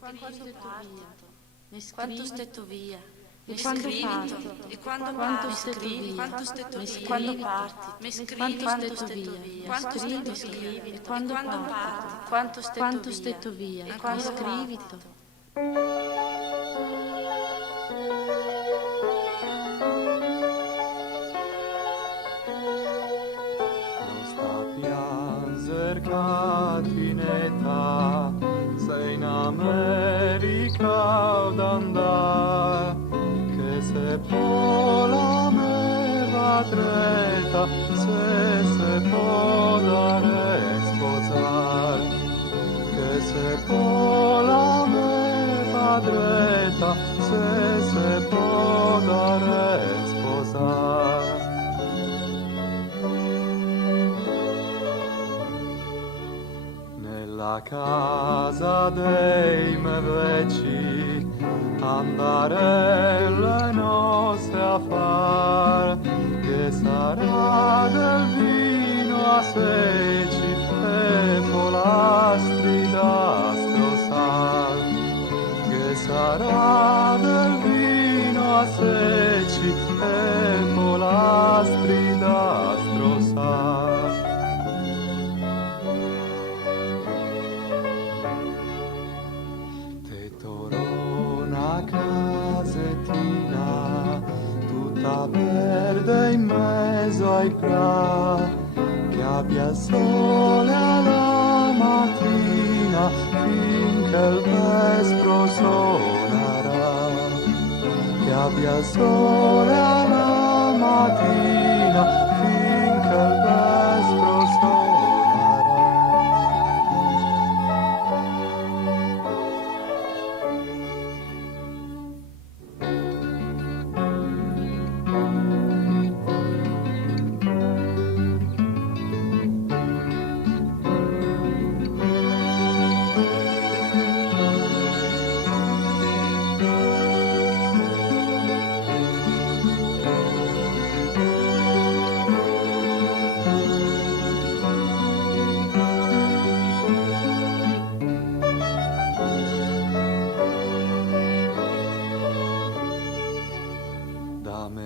quanto stetto via, e quando parto, e quando quanto stetto stetto via, via, quanto stetto mi via, quando quando parti, mi scrivi, quanto quanto stetto stetto via, via, quanto scrivi, scrivi, e quando quando parti, quanto quanto stetto via, e mi quando scrivito. Catineta, sei in America d'andar, che se può la meva dreta, se può dare sposar, che se può la meva dreta, se può dare sposar. La casa dei miei vecchi andare le nostre a far, che sarà del vino a seci e polastri da strossar, che sarà del vino a seci e polastri da strossar. Casettina tutta verde in mezzo ai pra, che abbia il sole alla mattina finché il vespro suonerà, che abbia il sole alla mattina finché il vespro suonerà.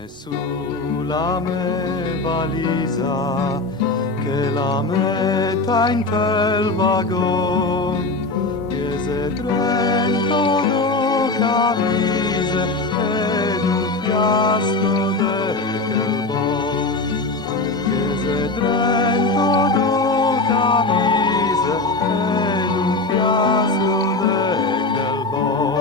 Sulla me valisa che la metta in quel vagon, che se trento do camise ed un piastro de quel bon, che se trento do camise ed un piastro de quel bon.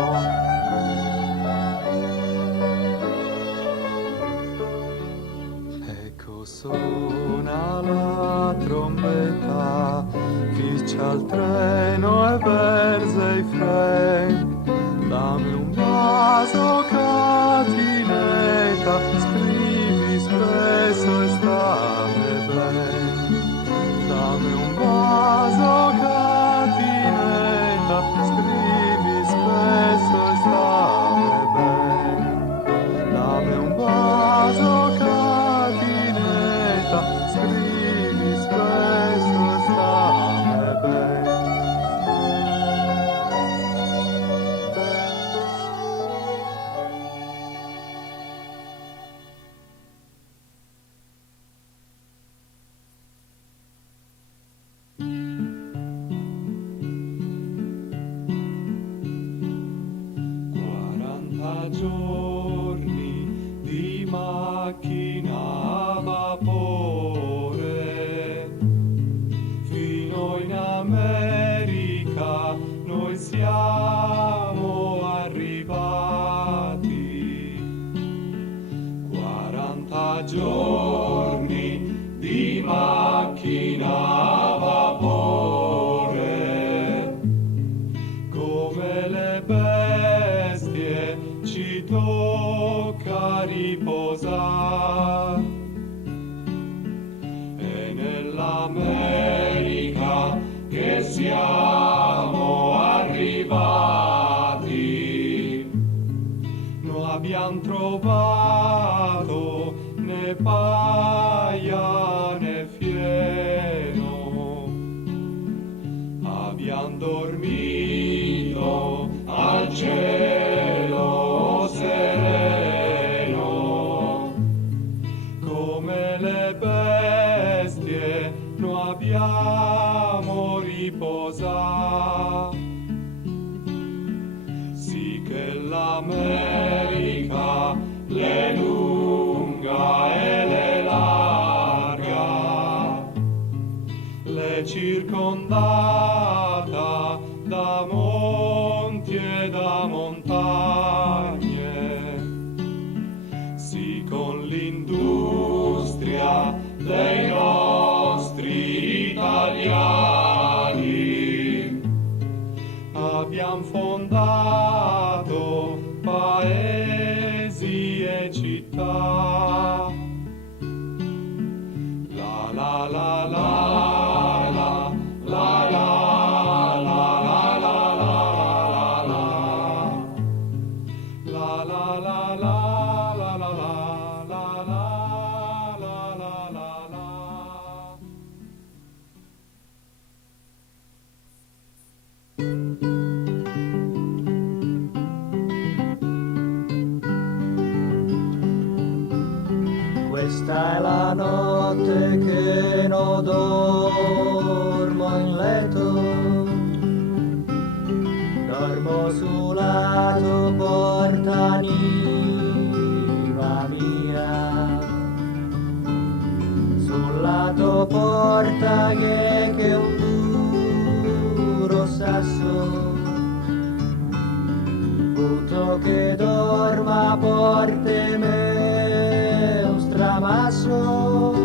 Suona la trombetta, ficcia il treno e versa i freni, dammi un vaso catineta, scrivi spesso e stammi bene, dammi un vaso catineta, scrivi spesso e stammi bene, dammi un vaso scrivi spesso e stammi bene. Giorni di macchina a vapore, fino in America noi siamo arrivati. 40 giorni di macchina a vapore, come le bestie ci tocca riposare, e nell'America che siamo arrivati non abbiamo trovato né paia né fieno, abbiamo dormito cielo sereno, come le bestie noi abbiamo riposato, sì che l'America l'è lunga e l'è larga, l'è circondata da monti e da montagne, sì con l'industria dei nostri italiani abbiamo fondato paesi e città. La la la la la la la Questa è la notte che non dormo in letto, dormo sul lato port'anima mia, sul lato porta che è un duro sasso, butto che dorma porte me stramasso.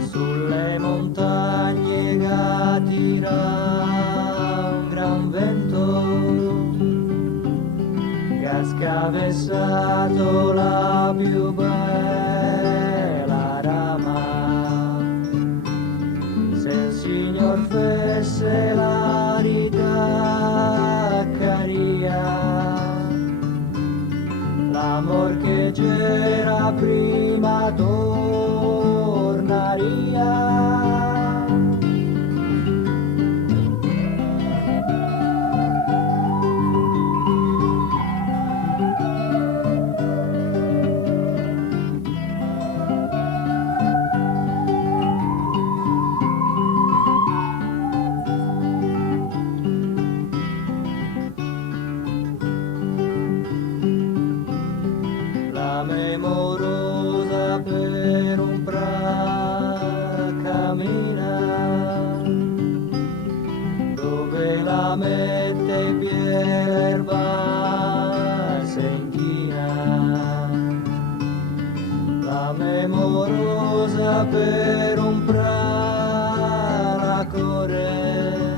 Sulle montagne gatira scavessato la più bella rama, se il Signor fesse la ritaccaria, l'amor che c'era prima tornaria. Memorosa per un cammina, dove la mette Pierba s'inchina. La memorosa per un corre,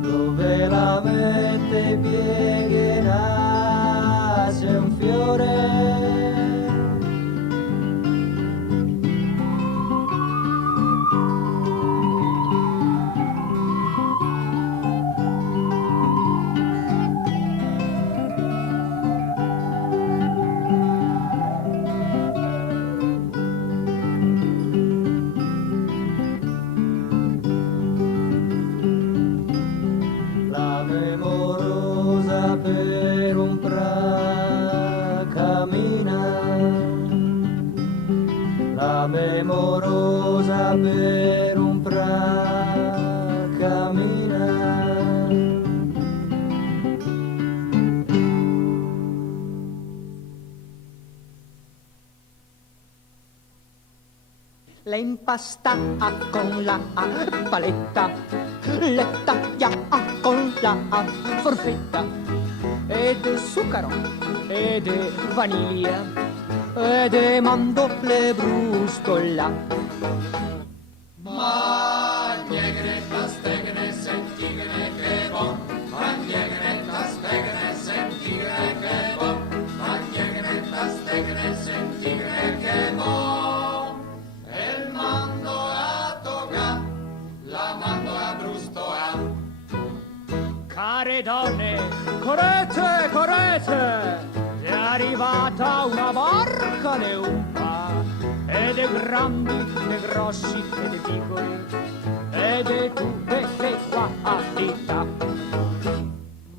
dove la mette piegherà se un fiore. Memorosa per un cammina, la memorosa per un cammina. Le impasta con la paletta, le taglia con la forfetta, ed zucchero, ed vaniglia, ed mandorle bruscola. Magnegretta, stegne, sentigene, che bon. Magnegretta, stegne, sentigene, che bon. Magnegretta, stegne, sentigene, che bon. arrivata una barca ne un pa, ed è grandi, e grossi, ed è piccoli, ed è tutte le qualità.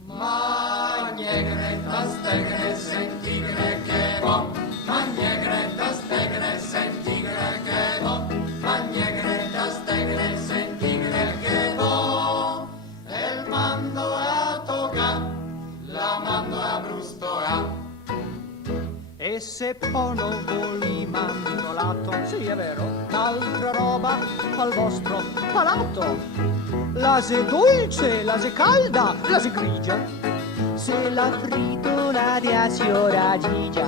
Magnegretta, stegre, sentigre, che bo. Magnegretta, stegre, sentigre, che bo. Magnegretta, stegre, sentigre, che bo. El mando a toga, la mando a brustoa. E se poi non voli mandolato, sì è vero, d'altra roba al vostro palato. L'ase dolce, l'ase calda, l'ase grigia, se la fritola di asiora gigia.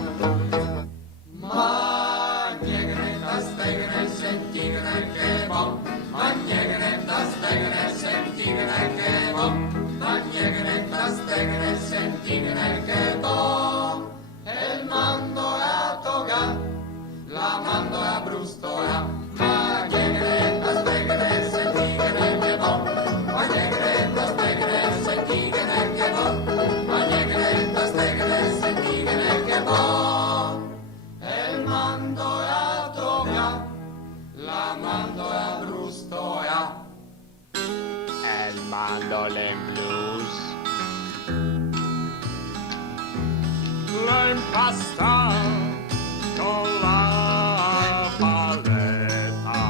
Magnegretta, stegre, sentigre, che bo. Magnegretta, stegre, sentigre, che bo. Magnegretta, stegre, sentigre, che bo. El mando a toga, la mando a brustoa. Magnegretta, stegre, sentigre, che bo. Magnegretta, stegre, sentigre, che bo. Magnegretta, stegre, sentigre, che bo. El mando a toga, la mando a brustoa. El mandolin blues. La impasta con la paleta,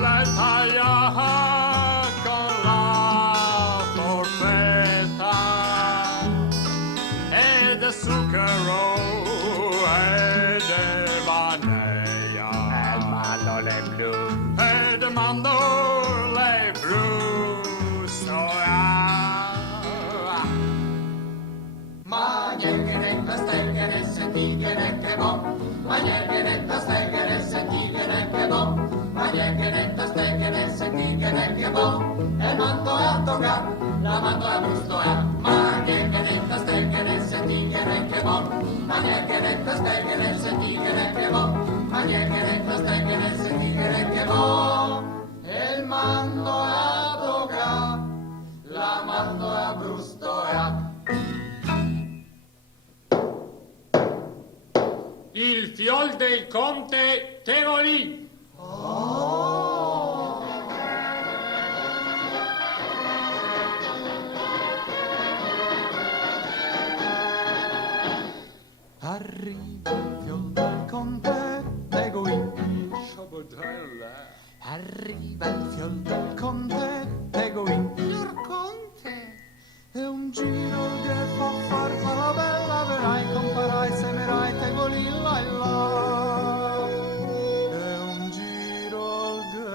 la taglia con la forfetta, e de zucchero e de vanilla. El mandolin blues. E de mandorle blues. Magnegretta, stegre, sentigre, che bo. Magnegretta, stegre, sentigre, che bo. Magnegretta, stegre, sentigre, che bo. El mando a toga, la mando a brustoa. Magnegretta, stegre, sentigre, che bo. Magnegretta, stegre, sentigre, che bo. Magnegretta, stegre, sentigre, che bo. El mando a toga, la mando a brustoa. Il fiol del conte Tegolì. Arriva il fiol del conte Tegolì. Arriva il fiol del conte Tegolì. Signor conte, è un giro che può far la bella, verai, comparai, semerai, Tegolì, là e là. È un giro che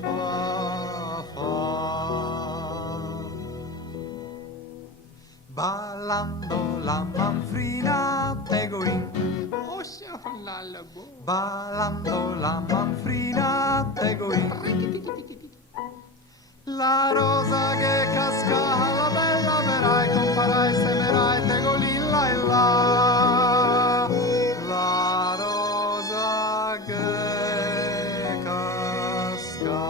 fa. Ballando la manfrina, Tegolì. Ballando la manfrina, Tegolì. La rosa che casca alla bella, verai, comparai, semerai, Tegolì, là e là. La rosa che casca.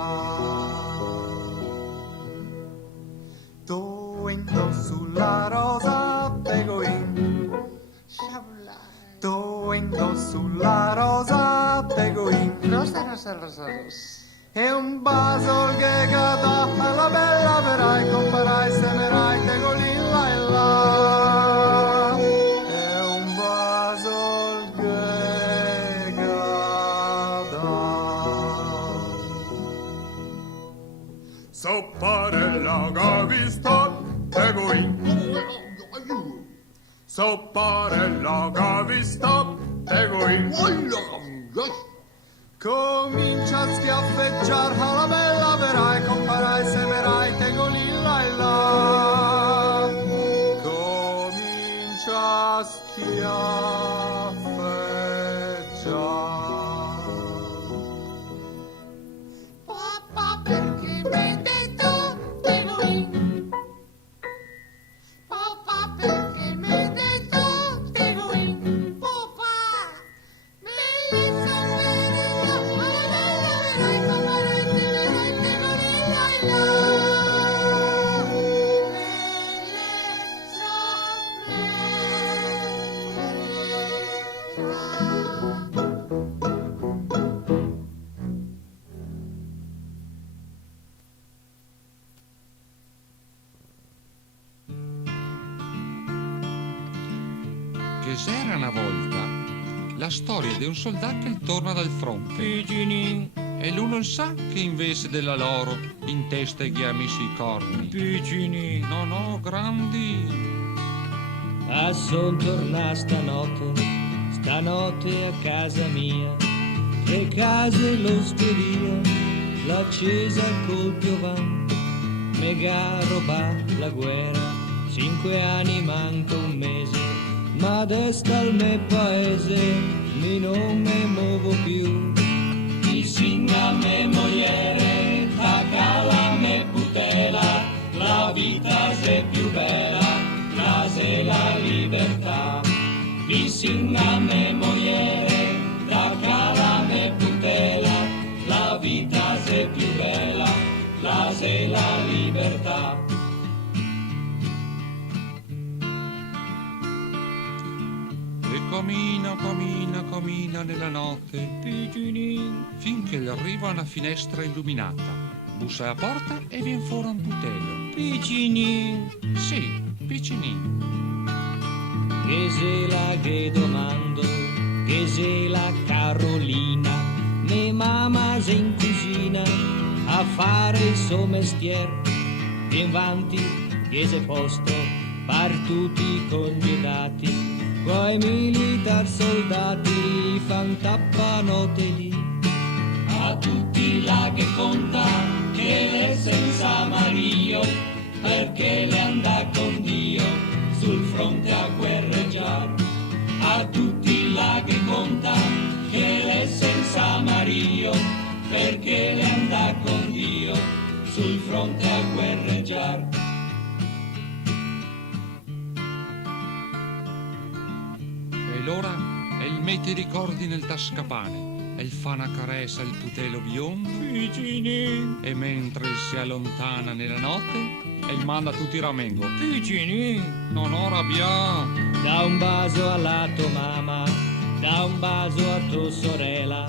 Doendo sulla rosa, Tegolì. Doendo sulla rosa, Tegolì. Rosa, rosa, rosa, rosa. È un basol che cata alla bella, verai, comparai, semerai, Tegolì, là e là. È un basol che cata. Sopparella gavista Tegolì. Sopparella gavista Tegolì. Comincia a schiaffeggiar alla bella, verai, comparai, semerai, Tegolì, là e là. Comincia a schiaffeggiar. Papà, perché mi hai detto Tegolì? Papà, perché mi hai detto Tegolì? Papà, bellezza, bellezza, alla bella, verai, comparai, semerai, Tegolì, là e là. Bellezza, bellezza. che s'era una volta la storia di un soldato che torna dal fronte. Piccinin, E l'uno il sa che invece della loro in testa gli ha messo i corni. piccinin. No, grandi. Son tornato stanotte a casa mia, 3 case l'osteria, l'accesa col piovan, mega roba la guerra, 5 anni manca un mese, ma adesso al mio paese mi non me muovo più. Vicina me mogliere, la me putela, la vita è più bella, la se la libertà. Vicina me mogliere, la me putela, la vita è più bella, la se la libertà. E cammina nella notte, finché gli arriva una finestra illuminata. Bussa alla porta e viene fuori un putello. Piccinin, Sì, piccinino. Che se la che domando, che se la Carolina, me mamma se in cucina a fare il suo mestiere. Vien avanti, che se posto, par tutti congedati, coi militar soldati fan tappanotte lì. A tutti la che conta, che le senza Mario, perché le anda con Dio sul fronte a guerreggiar. A tutti la che conta, che le senza Mario, perché le anda con Dio sul fronte a guerreggiar. E l'ora il mette i ricordi nel tascapane. E il fa una carezza al putello biondo. piccinin, E mentre si allontana nella notte, e il manda tutti i ramengo. piccinin. Non ho rabbia. Da un bacio alla tua mamma, da un bacio a tua sorella,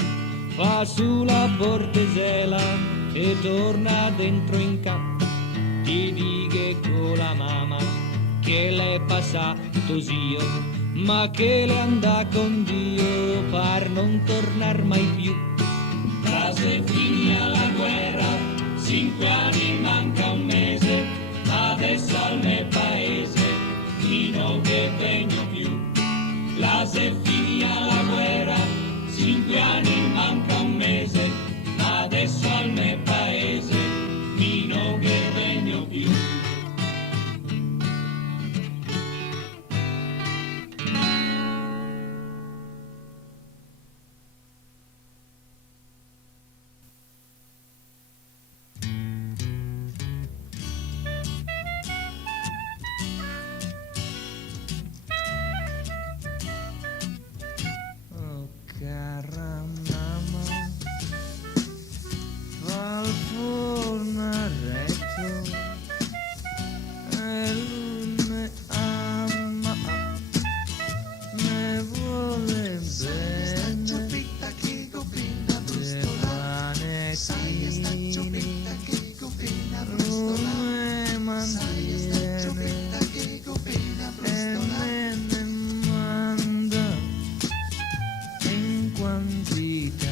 fa su la portesela e torna dentro in campo. Ti dica con la mamma che le è passato zio, ma che le anda con Dio per non tornar mai più. Da se finia la guerra, 5 anni manca un mese, adesso al mio paese mi non che vengo più. La se finia la guerra, 5 anni manca un mese, adesso al mio paese mi non che vengo più. Oh cara mamma, fa il fornaretto e lui me ama, me vuole bene, le manettini, lui me mantiene e me ne manda in quantità.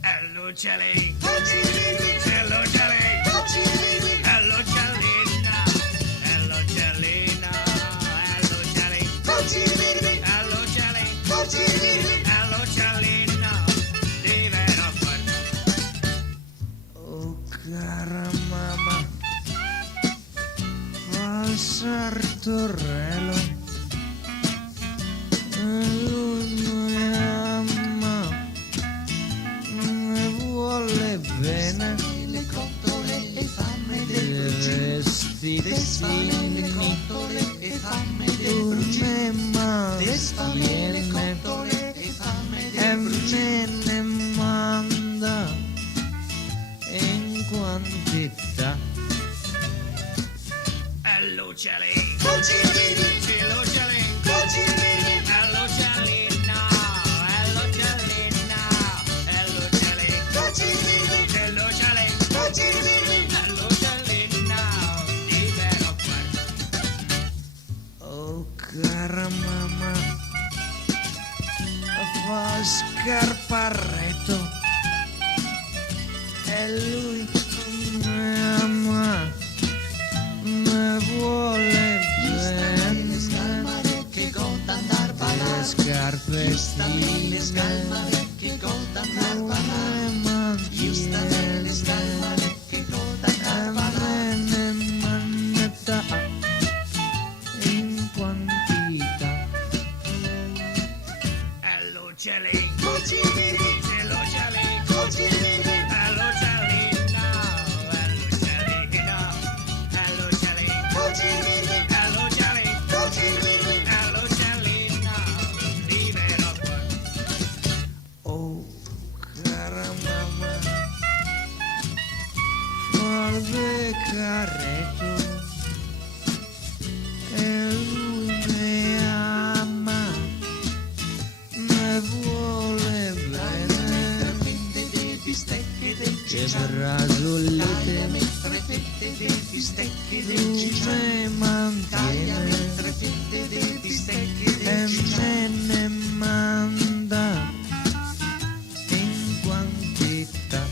Hello Charlie, hello Charlie, hello Charlina, hello Charlina, hello Charlie, hello Charlie, hello Charlina, divero forte. Oh cara mamma, fa il sartorello. Lui mi ama, mi vuole bene, Le cotole e fammi i vestitini, e fammi del tu brucino. mi mantiene E fammi e me ne manda in quantità. Hello Charlie, hello Charlie, hello Charlina, hello Charlina, hello Charlie, hello Charlie, hello Charlina, libero quarto. Oh cara mamma, fa scarparretto e lui mi ama, mi vuole bene, le scarpe stile, che conta andar banale, giusta le scalmane che conta andar banale. Mannetta in quantità. Allo cialè, allo cialè, allo cialè, allo cialè, allo cialè, allo cialè, viverò qua. Oh, cara mamma, guarda carretto e lui mi ama, mi vuole bene, che brasolette lui mi mantiene e me ne manda in quantità.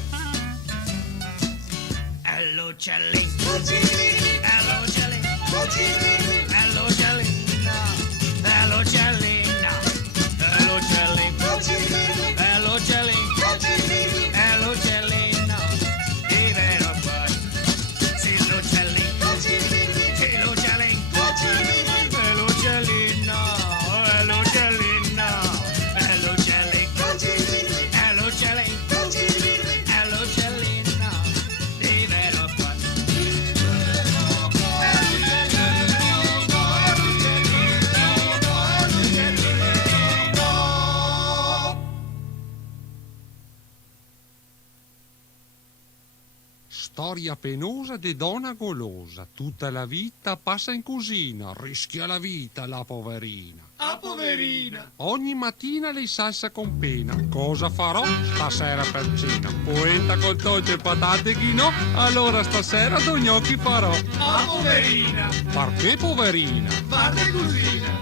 Allo cialè, allo cialè, allo cialè, allo cialè, allo cialè, allo cialè, allo cialè, viverò qua. Se lo cialè, se lo cialè, allo cialè, allo cialè, allo cialè, allo cialè, allo cialè, viverò qua. Storia penosa di donna golosa. Tutta la vita passa in cucina, rischia la vita la poverina. Ah, poverina! Ogni mattina lei salsa con pena. Cosa farò stasera per cena? Polenta con tonno e patate chi no? Allora stasera due gnocchi farò. Ah, poverina! Perché poverina? Guarda cosina!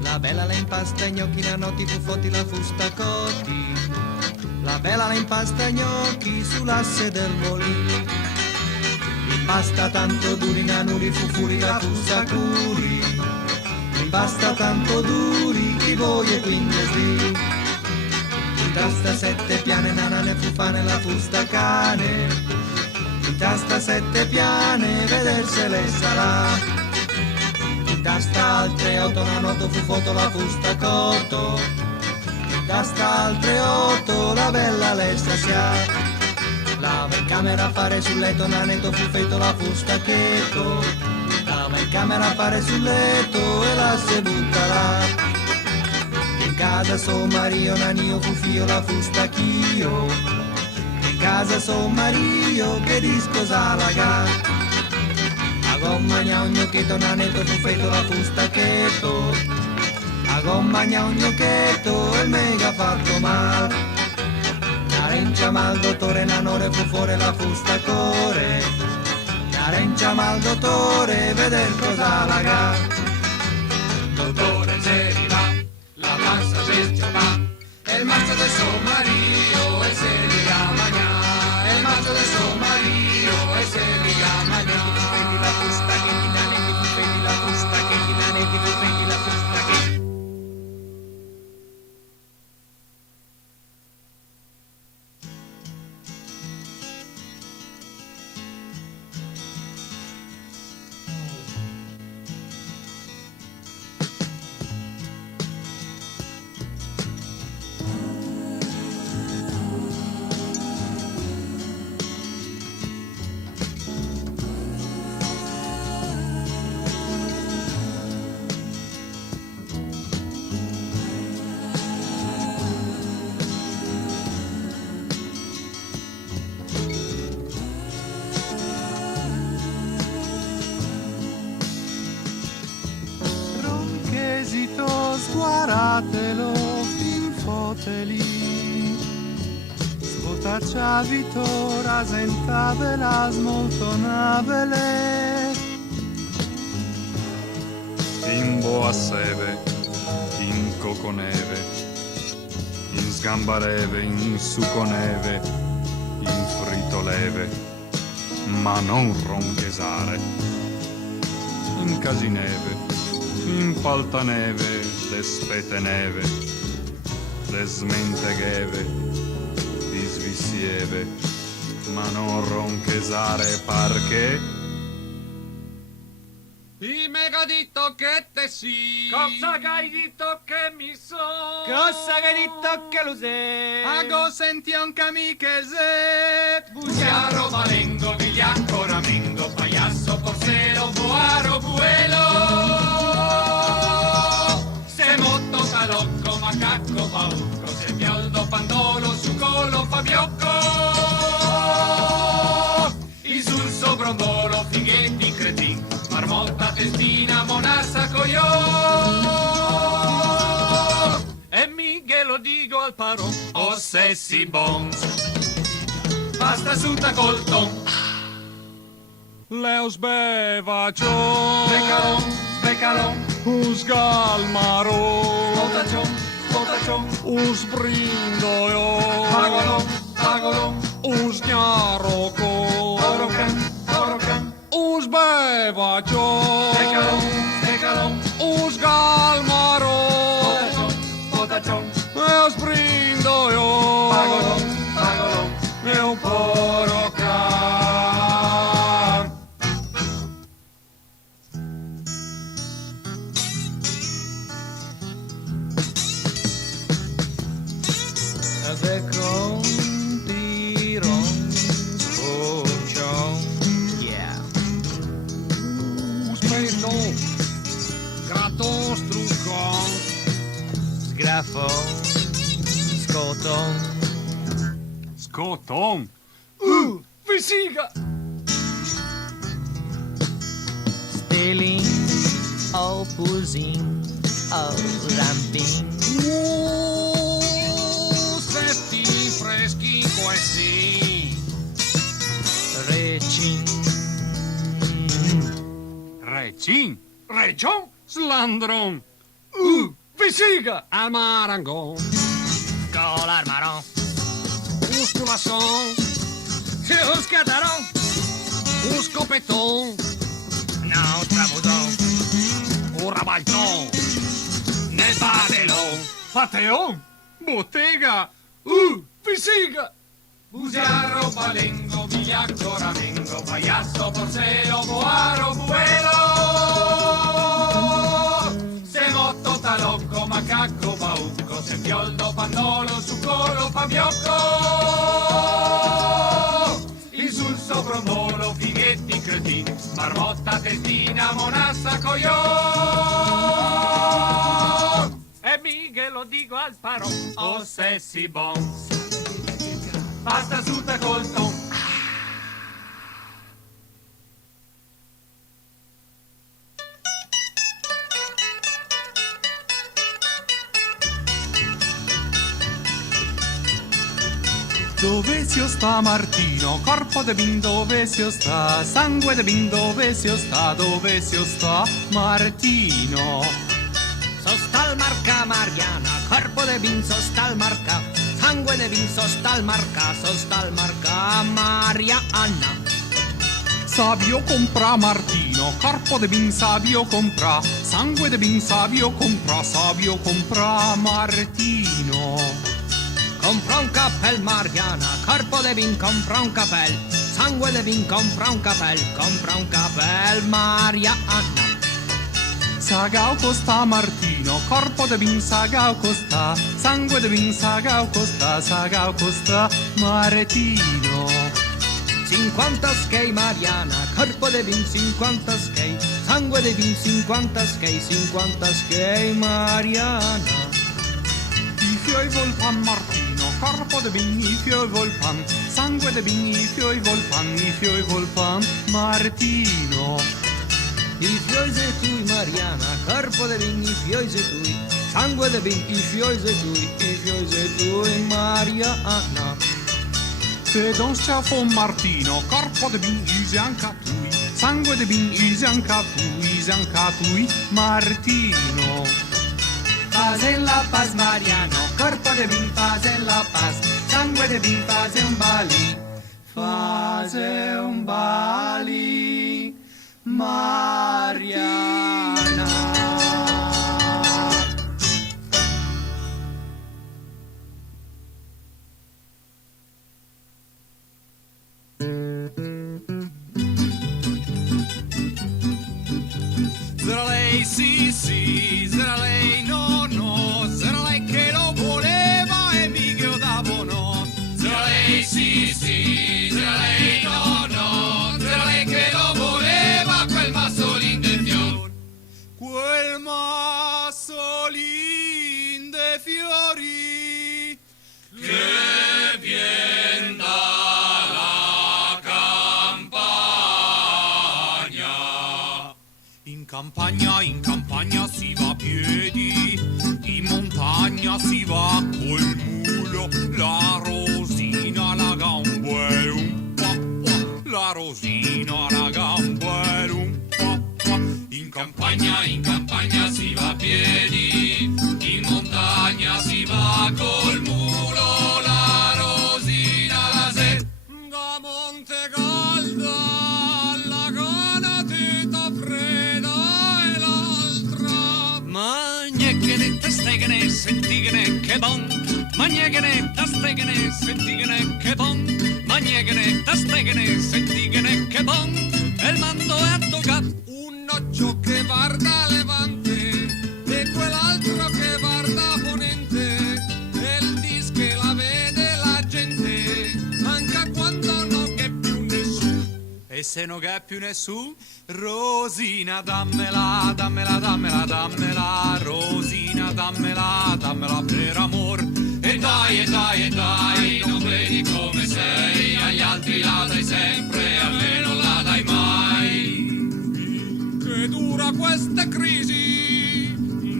La bella la impasta i gnocchi, la notti fuffotti la fusta cotti. La bella la impasta i gnocchi sull'asse del molino. Impasta tanto duri, nanuri, fufuri, la fusta curi. Impasta tanto duri, chi voglia quindi di. Intasta sette piane, nanane, fufane, la fusta cane. Intasta sette piane, vedersele sarà. Intasta altre otto, nanoto, fufoto, la fusta cotto. Intasta altre otto, la bella lesta si ha. Lava in camera a fare sul letto, nanetto, fuffetto, la fusta cheto. Lava in camera a fare sul letto e la se butta là. In casa so Mario, nanio, fuffio, la fusta ch'io. In casa so Mario, che discosa la ga. A gomma gna un gnocchetto, nanetto, fuffetto, la fusta cheto. A gomma gna un gnocchetto e il mega fatto mal. Narencia mal dottore, nanore, fufore, la fusta core. Narencia mal dottore, veder cosa la ga. Dottore se li va, la pasta se va. E il mazzo del suo Mario e se li la magna. E il mazzo del suo Mario e se li la magna. La fusta che ti nanetti, fuffetti, la fusta che ti nanetti, fuffetti, la fusta che. Sguaratelo fin foteli, sfotacciavito rasentavela smoltonavele in boa seve, in coconeve, in sgambareve, in suconeve, in fritoleve, ma non ronchesare, in casineve, in paltaneve, le spete neve, le smentegheve, di svissieve, ma non ronchesare perché I mega detto che te sì. Cosa che hai detto che mi so? Cosa che hai detto che lo sei? Ago senti anche mi che se. Bugiaro malengo, vigliacco ramengo, pagliasso porsero, buaro buelo. Se motto calocco, macacco, paucco, se mioldo pandolo, sucolo, fabiocco. Isulso, brombolo, fighetti, cretin, marmotta, testina, monassa, cogliò. E mi che lo dico al paro, oh se si bon. Basta suta col ton. Leo sbevacion. Becalon, becalon. Usgalmaro. Potacion. Usbrindoio. Pagolon, pagolon. Usgnaroko. Orocan. Usbevacion. Becalon. Usgalmaro. Potacion. Leo sbrindoio. Pagolon. E un porocan. De contiron scorcion. Yeah. Spendo. Grato strucon. Sgrafon. Scoton. Scoton. Fisica! Stelin. Opulsin. Rampin. Setti freschi questi. Recin. Recin. Region. Slandron. Fisica! Almarangon. Colar marron. Musculason. Scataron. Uscopeton. No, tramudon. Un rabalton. Nel padelon. Pateon! Bottega. Fisica! Bugiarro, palengo, vigliacco, ramengo, pagliasso, porseo, boaro, buelo. Se motto, talocco, macacco, baucco, se fioldo, pandolo, succolo, fabiocco. Insulso, brombolo, fighetti, cretin, marmotta, testina, monassa, cogliò. E mi che lo dico al paro. Oh, se si bon. Basta suta col ton. Dove si sta Martino? Corpo de bin dove si sta? Sangue de bin dove si sta? Dove si sta Martino? Sostal marca Mariana, corpo de vin sostal marca, sangue de vin sostal marca Mariana. Savio compra Martino, corpo de bin savio compra, sangue de bin savio compra Martino. Compra un cappel Mariana, corpo de vin compra un cappel, sangue de vin compra un cappel Mariana. Sagao costa Martino, corpo de bin sagao costa, sangue de bin sagao costa Martino. 50 skei Mariana, corpo de vin 50 skei, sangue de vin 50 skei Mariana. I fioi volpan Martino, corpo de bin i fioi volpan, sangue de bin i fioi volpan Martino. I fioi se tui Mariana, corpo de vin i fioi se tui, sangue de vin i fioi se tui Mariana. Se don sciafo Martino, corpo de bin ise anca tui, sangue de bin, Isian Catui, Martino. Fazen la paz, Mariano, corpo de bin, fazen la paz, sangue de bin, faze un bali, Mariana. Sarà lei sì sì, sarà lei no no, sarà lei che lo voleva e mi gridavo no. Sarà lei sì sì, sarà lei no no, sarà lei che lo voleva quel massolin de fior. Quel massolin de fiori che vien dalla campagna. In campagna si va a piedi, in montagna si va col mulo, la rosina alla gamba un po', la rosina alla gamba un po'. In campagna si va a piedi, in montagna si va col mulo, la rosina alla se. Da Monte Calda alla gana teta fredda e l'altra. Magneghene, stegene, sentigene che bon. Magneghene, stegene, sentigene che bon. Magneghene, stegene, sentigene che bon. E il mando è a tocca. Un occhio che guarda levante e quell'altro che guarda ponente. E il dis che la vede la gente anche quando non c'è più nessuno. E se non c'è più nessuno, Rosina dammela, dammela, dammela, dammela, Rosina dammela, dammela per amor. E dai, non vedi come sei, agli altri la dai sempre, a me non la dai mai. Che dura questa crisi,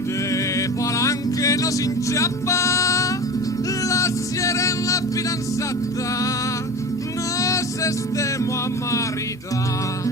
de palanche non si inciappa, la sierra fidanzata, no se stiamo a marita.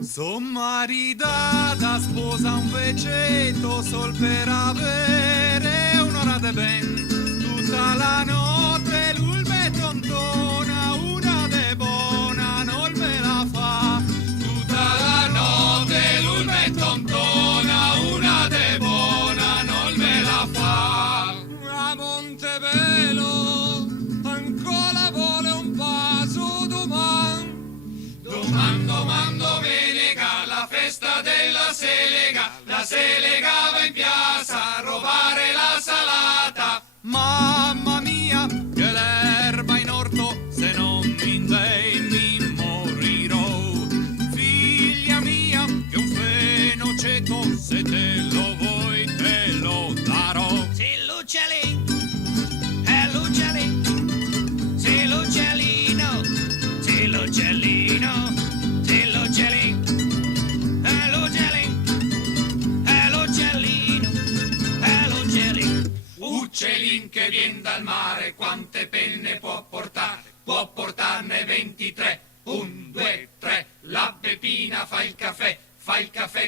Son maridata, sposa un veceto, sol per avere un'ora de ben. Tutta la notte lui me tontona, una de buona non me la fa. Tutta la notte lui me tontona, una de buona non me la fa. A Montevelo ancora vuole un passo domani. Doman domenica la festa della Selega, la Selega va in piazza a rubare la salata. Mamma mia, che l'erba in orto, se non mi dai mi morirò. Figlia mia, che un fenoceto, se te lo vuoi te lo darò. Se l'uccellino, è l'uccellino, se l'uccellino, se l'uccellino, se l'uccellino, è l'uccellino, è l'uccellino, è l'uccellino. Uccellin che vien dal mare, quante penne può portare? Può portarne 23. 1, 2, 3. La Beppina fa il caffè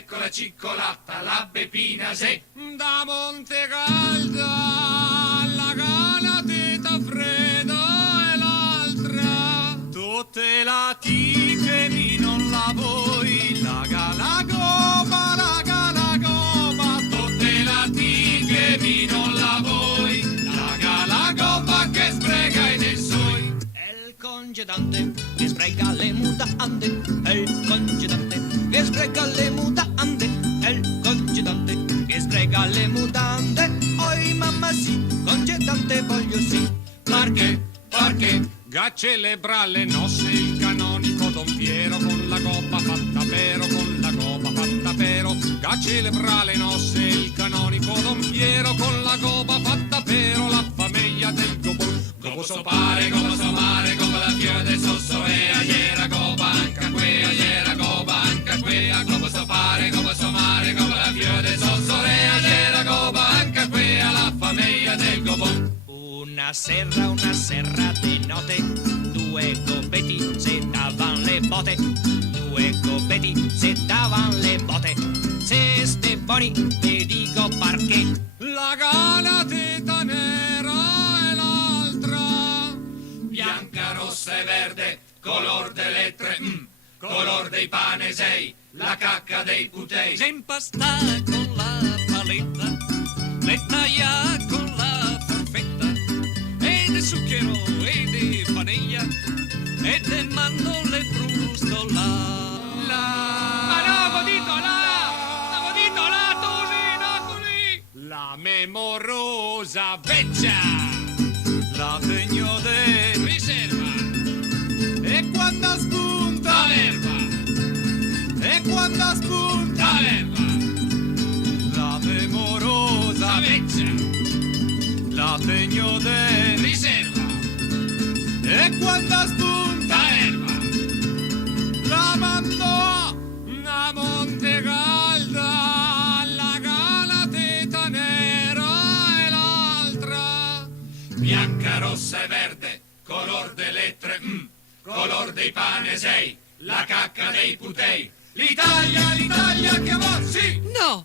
con la cicolata. La Beppina se da Monte Calda la gana teta fredda e l'altra. Tutte la tigre mi non la vuoi, la gala goba, la gala goba. Tutte la tigre mi non la vuoi, la gala goba che sbrega i dei suoi. È il congedante che sbrega le mutande, è il congedante che sbrega le mutande, è il congedante che sbrega le mutande. Oi mamma sì, congedante voglio sì. Perché? Ga celebra le nozze il canonico Don Piero con la gobba fatta pero, con la gobba fatta pero. Ga celebra le nozze il canonico Don Piero con la gobba fatta pero, la famiglia del gobo. Gobo sopare, gobo somare, gobo la fiore del sossorea, iera goba anca quea, iera goba anca quea. Gobo sopare, gobo somare, gobo la fiore del sossorea, iera goba anca quea, la famiglia del gobo. Una serra di notte, due gobbetti se davan le botte. due copetti se davan le botte. Se ste boni, te dico perché. La gala teta nera e l'altra bianca, rossa e verde, color de lettere, color dei panesei, la cacca dei putei. S'impasta con la paletta, le taglia con la forfetta, e de zucchero e de vaniglia, e de mandorle brustola. La memorosa vecchia, La tegno de riserva, e quando spunta l'erba, e quando spunta l'erba, la memorosa la vecchia, la tegno de riserva, e quando spunta l'erba, la mando a Monte Calda, la gala teta nera e l'altra bianca, rossa e verde, color de lettere, color dei panesei, la cacca dei putei. L'Italia che va, sì! No,